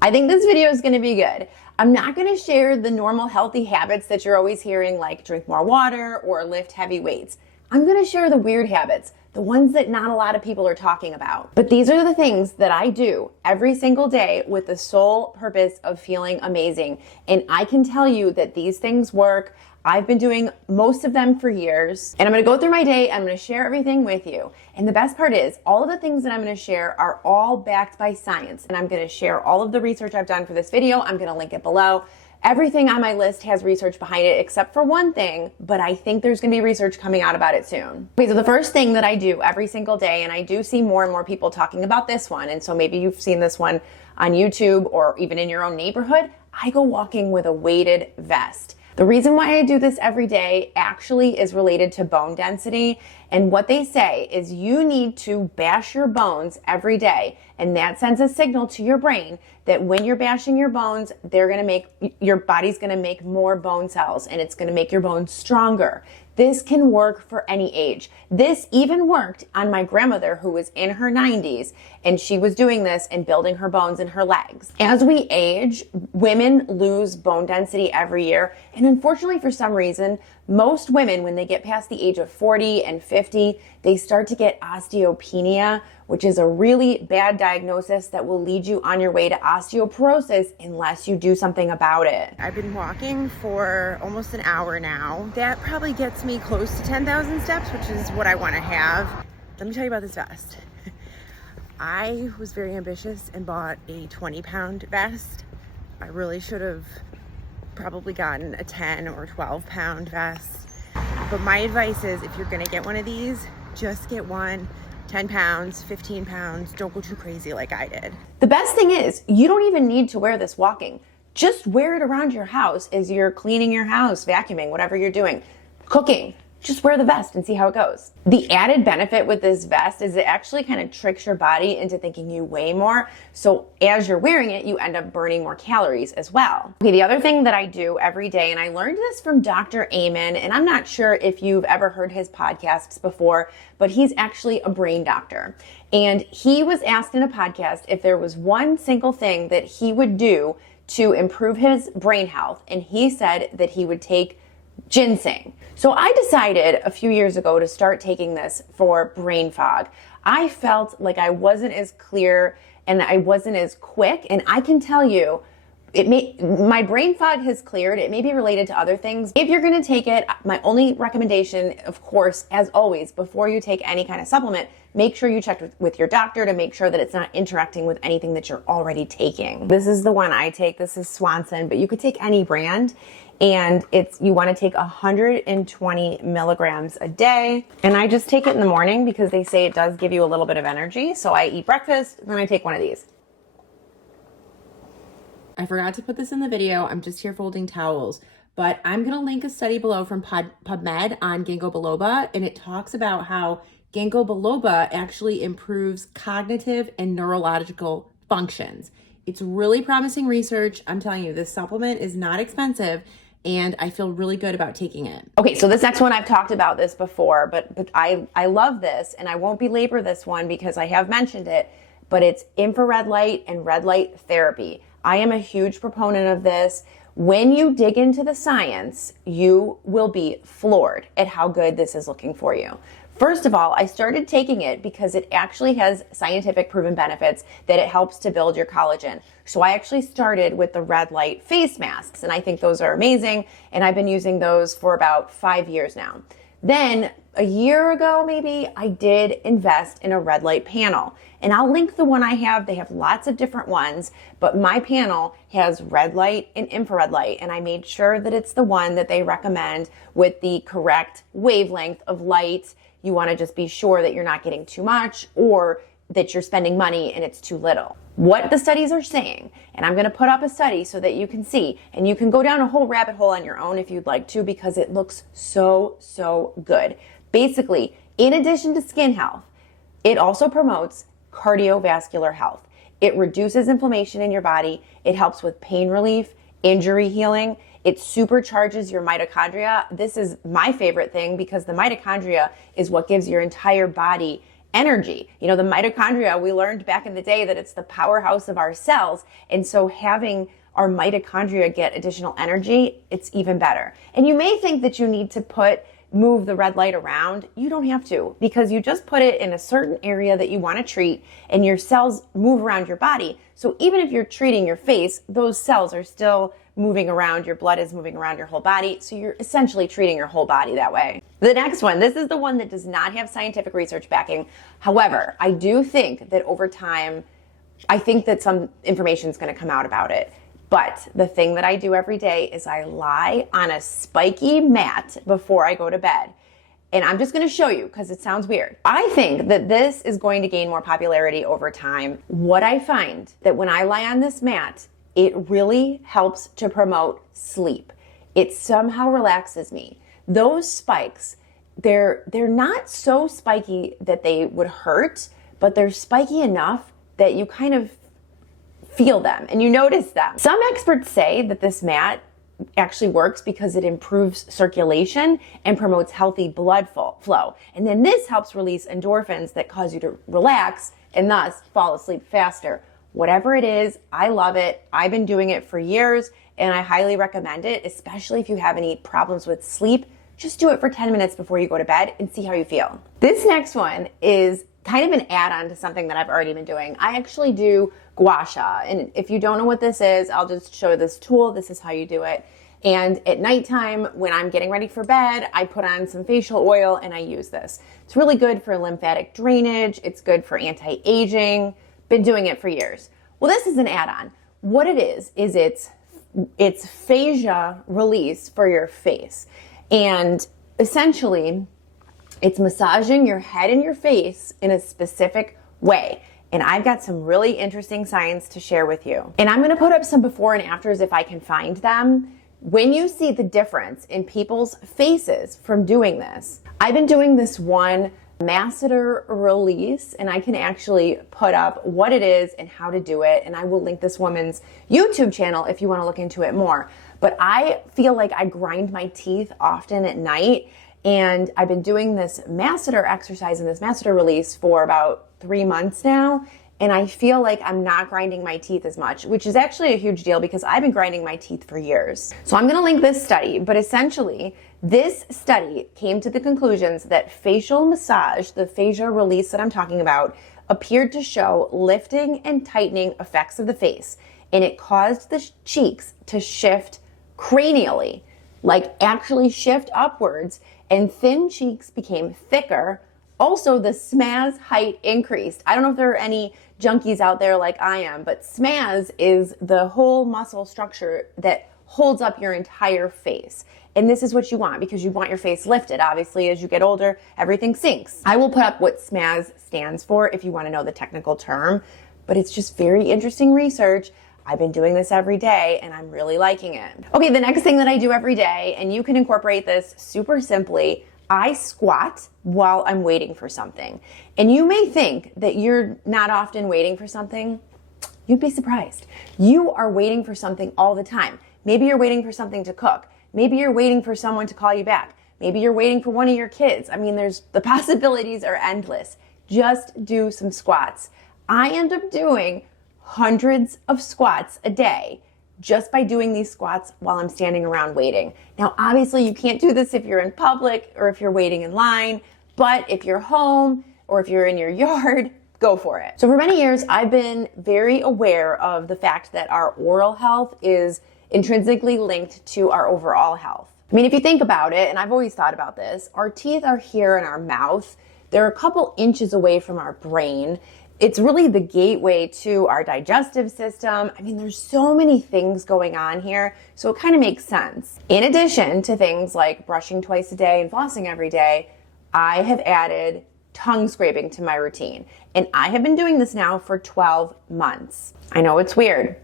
I think this video is going to be good. I'm not going to share the normal healthy habits that you're always hearing, like drink more water or lift heavy weights. I'm going to share the weird habits, the ones that not a lot of people are talking about. But these are the things that I do every single day with the sole purpose of feeling amazing. And I can tell you that these things work. I've been doing most of them for years, and I'm going to go through my day. I'm going to share everything with you. And the best part is all of the things that I'm going to share are all backed by science. And I'm going to share all of the research I've done for this video. I'm going to link it below. Everything on my list has research behind it except for one thing, but I think there's going to be research coming out about it soon. Okay, so the first thing that I do every single day, and I do see more and more people talking about this one, and so maybe you've seen this one on YouTube or even in your own neighborhood, I go walking with a weighted vest. The reason why I do this every day actually is related to bone density. And what they say is you need to bash your bones every day. And that sends a signal to your brain that when you're bashing your bones, your body's going to make more bone cells, and it's going to make your bones stronger. This can work for any age. This even worked on my grandmother who was in her 90s, and she was doing this and building her bones in her legs. As we age, women lose bone density every year, and unfortunately for some reason, most women, when they get past the age of 40 and 50, they start to get osteopenia, which is a really bad diagnosis that will lead you on your way to osteoporosis unless you do something about it. I've been walking for almost an hour now. That probably gets me close to 10,000 steps, which is what I want to have. Let me tell you about this vest. I was very ambitious and bought a 20-pound vest. I really should have probably gotten a 10 or 12-pound vest. But my advice is if you're gonna get one of these, just get one. 10 pounds, 15 pounds, don't go too crazy like I did. The best thing is you don't even need to wear this walking. Just wear it around your house as you're cleaning your house, vacuuming, whatever you're doing, cooking. Just wear the vest and see how it goes. The added benefit with this vest is it actually kind of tricks your body into thinking you weigh more. So as you're wearing it, you end up burning more calories as well. Okay, the other thing that I do every day, and I learned this from Dr. Amen, and I'm not sure if you've ever heard his podcasts before, but he's actually a brain doctor. And he was asked in a podcast if there was one single thing that he would do to improve his brain health. And he said that he would take ginseng. So I decided a few years ago to start taking this for brain fog. I felt like I wasn't as clear and I wasn't as quick, and I can tell you my brain fog has cleared. It may be related to other things. If you're going to take it, my only recommendation, of course, as always, before you take any kind of supplement, make sure you check with your doctor to make sure that it's not interacting with anything that you're already taking. This is the one I take. This is Swanson, but you could take any brand. And you want to take 120 milligrams a day. And I just take it in the morning because they say it does give you a little bit of energy. So I eat breakfast, then I take one of these. I forgot to put this in the video. I'm just here folding towels. But I'm going to link a study below from PubMed on ginkgo biloba. And it talks about how ginkgo biloba actually improves cognitive and neurological functions. It's really promising research. I'm telling you, this supplement is not expensive, and I feel really good about taking it. Okay, so this next one, I've talked about this before, but I love this, and I won't belabor this one because I have mentioned it, but it's infrared light and red light therapy. I am a huge proponent of this. When you dig into the science, you will be floored at how good this is looking for you. First of all, I started taking it because it actually has scientific proven benefits that it helps to build your collagen. So I actually started with the red light face masks, and I think those are amazing, and I've been using those for about 5 years now. Then a year ago, maybe, I did invest in a red light panel, and I'll link the one I have. They have lots of different ones, but my panel has red light and infrared light, and I made sure that it's the one that they recommend with the correct wavelength of light. You want to just be sure that you're not getting too much or that you're spending money and it's too little. What the studies are saying, and I'm going to put up a study so that you can see, and you can go down a whole rabbit hole on your own if you'd like to, because it looks so good. Basically, in addition to skin health, it also promotes cardiovascular health. It reduces inflammation in your body. It helps with pain relief, injury healing. It supercharges your mitochondria. This is my favorite thing because the mitochondria is what gives your entire body energy. You know, the mitochondria, we learned back in the day that it's the powerhouse of our cells. And so having our mitochondria get additional energy, it's even better. And you may think that you need to move the red light around. You don't have to, because you just put it in a certain area that you want to treat, and your cells move around your body. So even if you're treating your face, those cells are still moving around. Your blood is moving around your whole body. So you're essentially treating your whole body that way. The next one, this is the one that does not have scientific research backing. However, I do think that over time, I think that some information is going to come out about it. But the thing that I do every day is I lie on a spiky mat before I go to bed. And I'm just going to show you because it sounds weird. I think that this is going to gain more popularity over time. What I find that when I lie on this mat, it really helps to promote sleep. It somehow relaxes me. Those spikes, they're not so spiky that they would hurt, but they're spiky enough that you kind of feel them and you notice them. Some experts say that this mat actually works because it improves circulation and promotes healthy blood flow. And then this helps release endorphins that cause you to relax and thus fall asleep faster. Whatever it is, I love it. I've been doing it for years and I highly recommend it, especially if you have any problems with sleep. Just do it for 10 minutes before you go to bed and see how you feel. This next one is kind of an add-on to something that I've already been doing. I actually do gua sha. And if you don't know what this is, I'll just show you this tool. This is how you do it. And at nighttime, when I'm getting ready for bed, I put on some facial oil and I use this. It's really good for lymphatic drainage. It's good for anti-aging. Been doing it for years. Well, this is an add-on. What it is it's fascia release for your face. And essentially, it's massaging your head and your face in a specific way. And I've got some really interesting science to share with you. And I'm going to put up some before and afters if I can find them. When you see the difference in people's faces from doing this, I've been doing this one masseter release, and I can actually put up what it is and how to do it. And I will link this woman's YouTube channel if you want to look into it more. But I feel like I grind my teeth often at night. And I've been doing this masseter exercise and this masseter release for about 3 months now. And I feel like I'm not grinding my teeth as much, which is actually a huge deal because I've been grinding my teeth for years. So I'm going to link this study, but essentially this study came to the conclusions that facial massage, the fascia release that I'm talking about, appeared to show lifting and tightening effects of the face. And it caused the cheeks to shift cranially, like actually shift upwards, and thin cheeks became thicker. Also, the SMAS height increased. I don't know if there are any junkies out there like I am, but SMAS is the whole muscle structure that holds up your entire face. And this is what you want because you want your face lifted. Obviously, as you get older, everything sinks. I will put up what SMAS stands for if you want to know the technical term, but it's just very interesting research. I've been doing this every day and I'm really liking it. Okay, the next thing that I do every day, and you can incorporate this super simply, I squat while I'm waiting for something. And you may think that you're not often waiting for something. You'd be surprised. You are waiting for something all the time. Maybe you're waiting for something to cook. Maybe you're waiting for someone to call you back. Maybe you're waiting for one of your kids. I mean, the possibilities are endless. Just do some squats. I end up doing hundreds of squats a day just by doing these squats while I'm standing around waiting. Now, obviously you can't do this if you're in public or if you're waiting in line, but if you're home or if you're in your yard, go for it. So for many years, I've been very aware of the fact that our oral health is intrinsically linked to our overall health. I mean, if you think about it, and I've always thought about this, our teeth are here in our mouth. They're a couple inches away from our brain. It's really the gateway to our digestive system. I mean, there's so many things going on here, so it kind of makes sense. In addition to things like brushing twice a day and flossing every day, I have added tongue scraping to my routine. And I have been doing this now for 12 months. I know it's weird,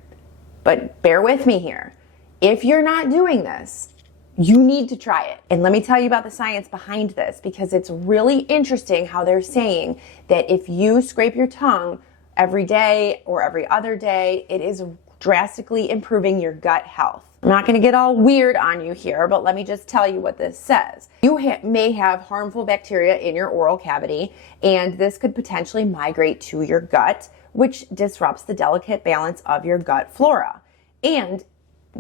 but bear with me here. If you're not doing this, you need to try it. And let me tell you about the science behind this because it's really interesting how they're saying that if you scrape your tongue every day or every other day, it is drastically improving your gut health. I'm not going to get all weird on you here, but let me just tell you what this says. You may have harmful bacteria in your oral cavity, and this could potentially migrate to your gut, which disrupts the delicate balance of your gut flora. And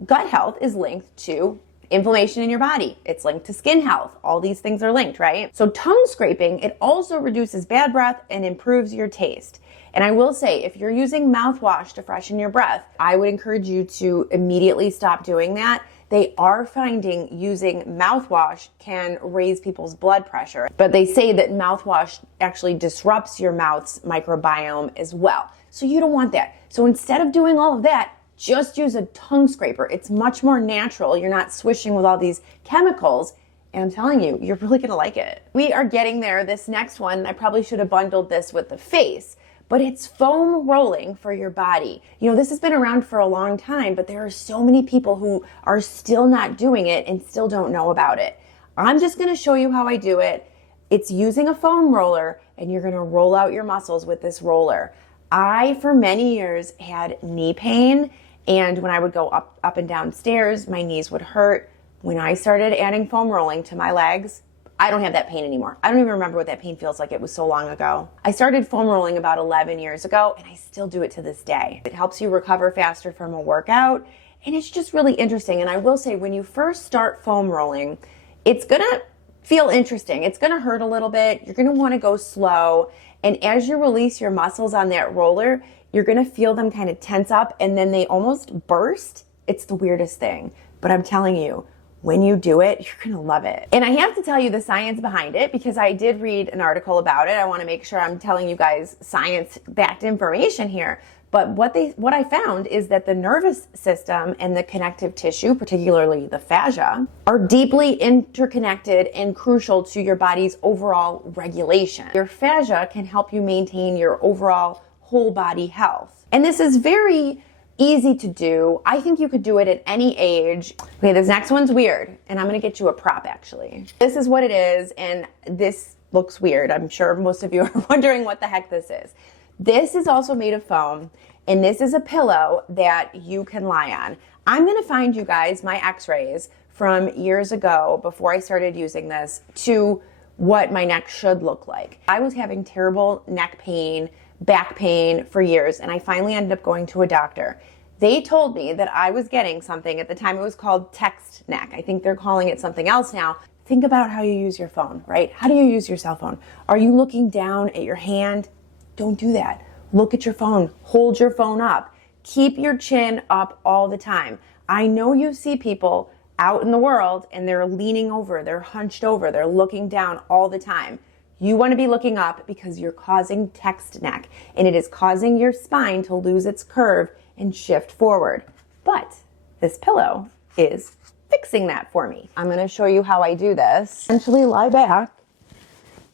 gut health is linked to inflammation in your body. It's linked to skin health. All these things are linked, right? So tongue scraping, it also reduces bad breath and improves your taste. And I will say, if you're using mouthwash to freshen your breath, I would encourage you to immediately stop doing that. They are finding using mouthwash can raise people's blood pressure, but they say that mouthwash actually disrupts your mouth's microbiome as well. So you don't want that. So instead of doing all of that, just use a tongue scraper. It's much more natural. You're not swishing with all these chemicals. And I'm telling you, you're really gonna like it. We are getting there. This next one, I probably should have bundled this with the face, but it's foam rolling for your body. You know, this has been around for a long time, but there are so many people who are still not doing it and still don't know about it. I'm just gonna show you how I do it. It's using a foam roller, and you're gonna roll out your muscles with this roller. I, for many years, had knee pain, and when I would go up and down stairs, my knees would hurt. When I started adding foam rolling to my legs, I don't have that pain anymore. I don't even remember what that pain feels like. It was so long ago. I started foam rolling about 11 years ago, and I still do it to this day. It helps you recover faster from a workout, and it's just really interesting. And I will say, when you first start foam rolling, it's gonna feel interesting. It's gonna hurt a little bit. You're gonna wanna go slow. And as you release your muscles on that roller, you're gonna feel them kind of tense up, and then they almost burst. It's the weirdest thing, but I'm telling you, when you do it, you're gonna love it. And I have to tell you the science behind it, because I did read an article about it. I wanna make sure I'm telling you guys science-backed information here. But what I found is that the nervous system and the connective tissue, particularly the fascia, are deeply interconnected and crucial to your body's overall regulation. Your fascia can help you maintain your overall whole body health. And this is very easy to do. I think you could do it at any age. Okay, this next one's weird, and I'm gonna get you a prop actually. This is what it is, and this looks weird. I'm sure most of you are wondering what the heck this is. This is also made of foam, and this is a pillow that you can lie on. I'm gonna find you guys my x-rays from years ago before I started using this to what my neck should look like. I was having terrible neck pain, back pain for years, and I finally ended up going to a doctor. They told me that I was getting something. At the time it was called text neck. I think they're calling it something else now. Think about how you use your phone, right? How do you use your cell phone? Are you looking down at your hand? Don't do that. Look at your phone. Hold your phone up. Keep your chin up all the time. I know you see people out in the world and they're leaning over, they're hunched over, they're looking down all the time. You want to be looking up because you're causing text neck, and it is causing your spine to lose its curve and shift forward. But this pillow is fixing that for me. I'm going to show you how I do this. Essentially lie back,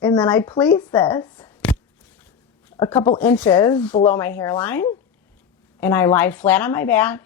and then I place this a couple inches below my hairline, and I lie flat on my back.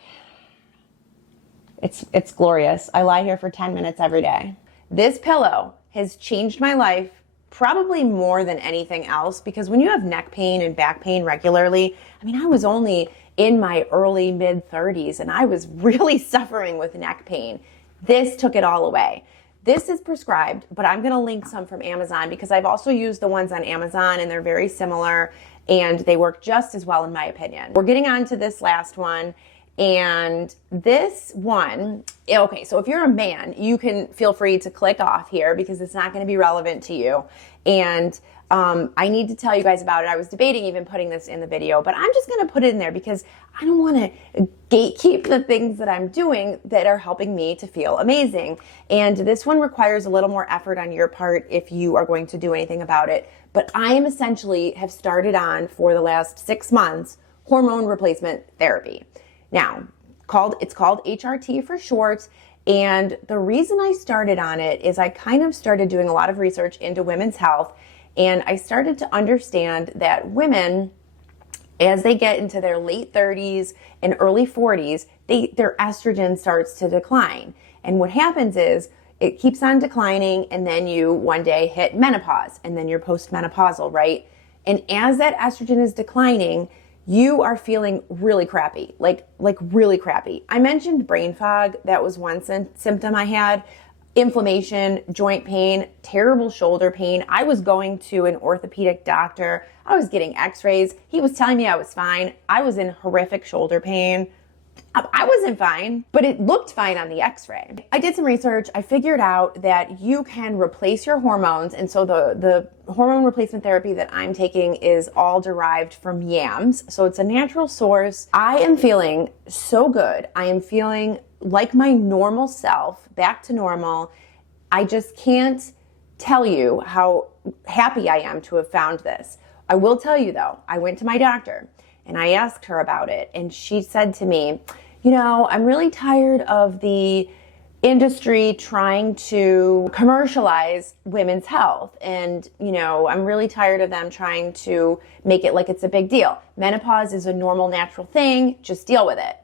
It's glorious. I lie here for 10 minutes every day. This pillow has changed my life probably more than anything else, because when you have neck pain and back pain regularly, I mean, I was only in my early mid 30s and I was really suffering with neck pain. This took it all away. This is prescribed, but I'm gonna link some from Amazon because I've also used the ones on Amazon and they're very similar and they work just as well in my opinion. We're getting on to this last one. And this one, okay, so if you're a man, you can feel free to click off here because it's not going to be relevant to you. And I need to tell you guys about it. I was debating even putting this in the video, but I'm just going to put it in there because I don't want to gatekeep the things that I'm doing that are helping me to feel amazing. And this one requires a little more effort on your part if you are going to do anything about it. But I am essentially have started on for the last 6 months hormone replacement therapy. Now, it's called HRT for short, and the reason I started on it is I kind of started doing a lot of research into women's health, and I started to understand that women, as they get into their late 30s and early 40s, their estrogen starts to decline. And what happens is it keeps on declining, and then you one day hit menopause, and then you're postmenopausal, right? And as that estrogen is declining, you are feeling really crappy, like really crappy. I mentioned brain fog. That was one symptom I had. Inflammation, joint pain, terrible shoulder pain. I was going to an orthopedic doctor. I was getting x-rays. He was telling me I was fine. I was in horrific shoulder pain. I wasn't fine, but it looked fine on the x-ray. I did some research. I figured out that you can replace your hormones. And so the hormone replacement therapy that I'm taking is all derived from yams. So it's a natural source. I am feeling so good. I am feeling like my normal self, back to normal. I just can't tell you how happy I am to have found this. I will tell you though, I went to my doctor and I asked her about it, and she said to me, you know, I'm really tired of the industry trying to commercialize women's health. And, you know, I'm really tired of them trying to make it like it's a big deal. Menopause is a normal, natural thing. Just deal with it.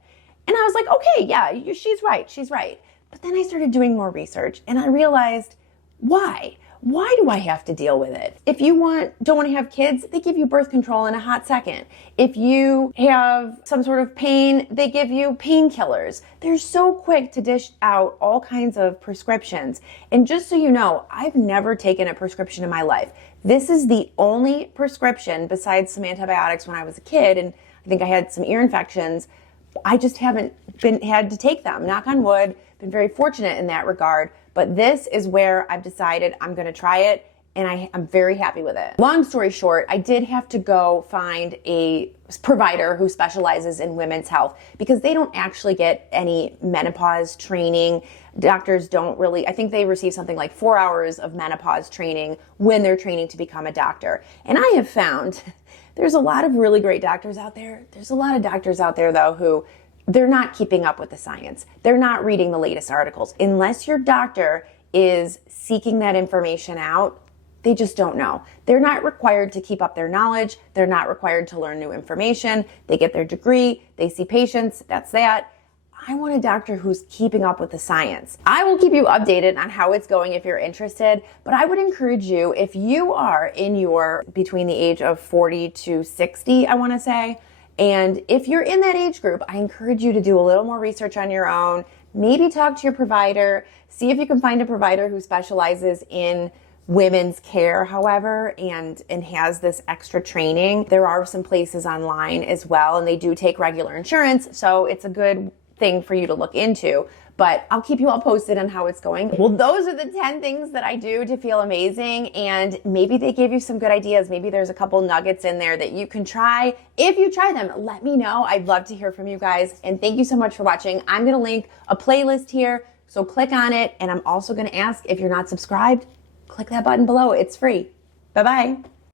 And I was like, okay, yeah, she's right. She's right. But then I started doing more research and I realized, why? Why do I have to deal with it? If you don't want to have kids, they give you birth control in a hot second. If you have some sort of pain, they give you painkillers. They're so quick to dish out all kinds of prescriptions. And just so you know, I've never taken a prescription in my life. This is the only prescription besides some antibiotics when I was a kid, and I think I had some ear infections. I just haven't had to take them. Knock on wood, been very fortunate in that regard. But this is where I've decided I'm going to try it, and I'm very happy with it. Long story short, I did have to go find a provider who specializes in women's health because they don't actually get any menopause training. Doctors don't really, I think they receive something like 4 hours of menopause training when they're training to become a doctor. And I have found there's a lot of really great doctors out there. There's a lot of doctors out there, though, who they're not keeping up with the science. They're not reading the latest articles. Unless your doctor is seeking that information out, they just don't know. They're not required to keep up their knowledge. They're not required to learn new information. They get their degree, they see patients, that's that. I want a doctor who's keeping up with the science. I will keep you updated on how it's going if you're interested, but I would encourage you, if you are between the age of 40 to 60, I want to say, and if you're in that age group, I encourage you to do a little more research on your own. Maybe talk to your provider. See if you can find a provider who specializes in women's care, however, and has this extra training. There are some places online as well, and they do take regular insurance, so it's a good thing for you to look into. But I'll keep you all posted on how it's going. Well, those are the 10 things that I do to feel amazing, and maybe they gave you some good ideas. Maybe there's a couple nuggets in there that you can try. If you try them, let me know. I'd love to hear from you guys, and thank you so much for watching. I'm gonna link a playlist here, so click on it, and I'm also gonna ask, if you're not subscribed, click that button below. It's free. Bye-bye.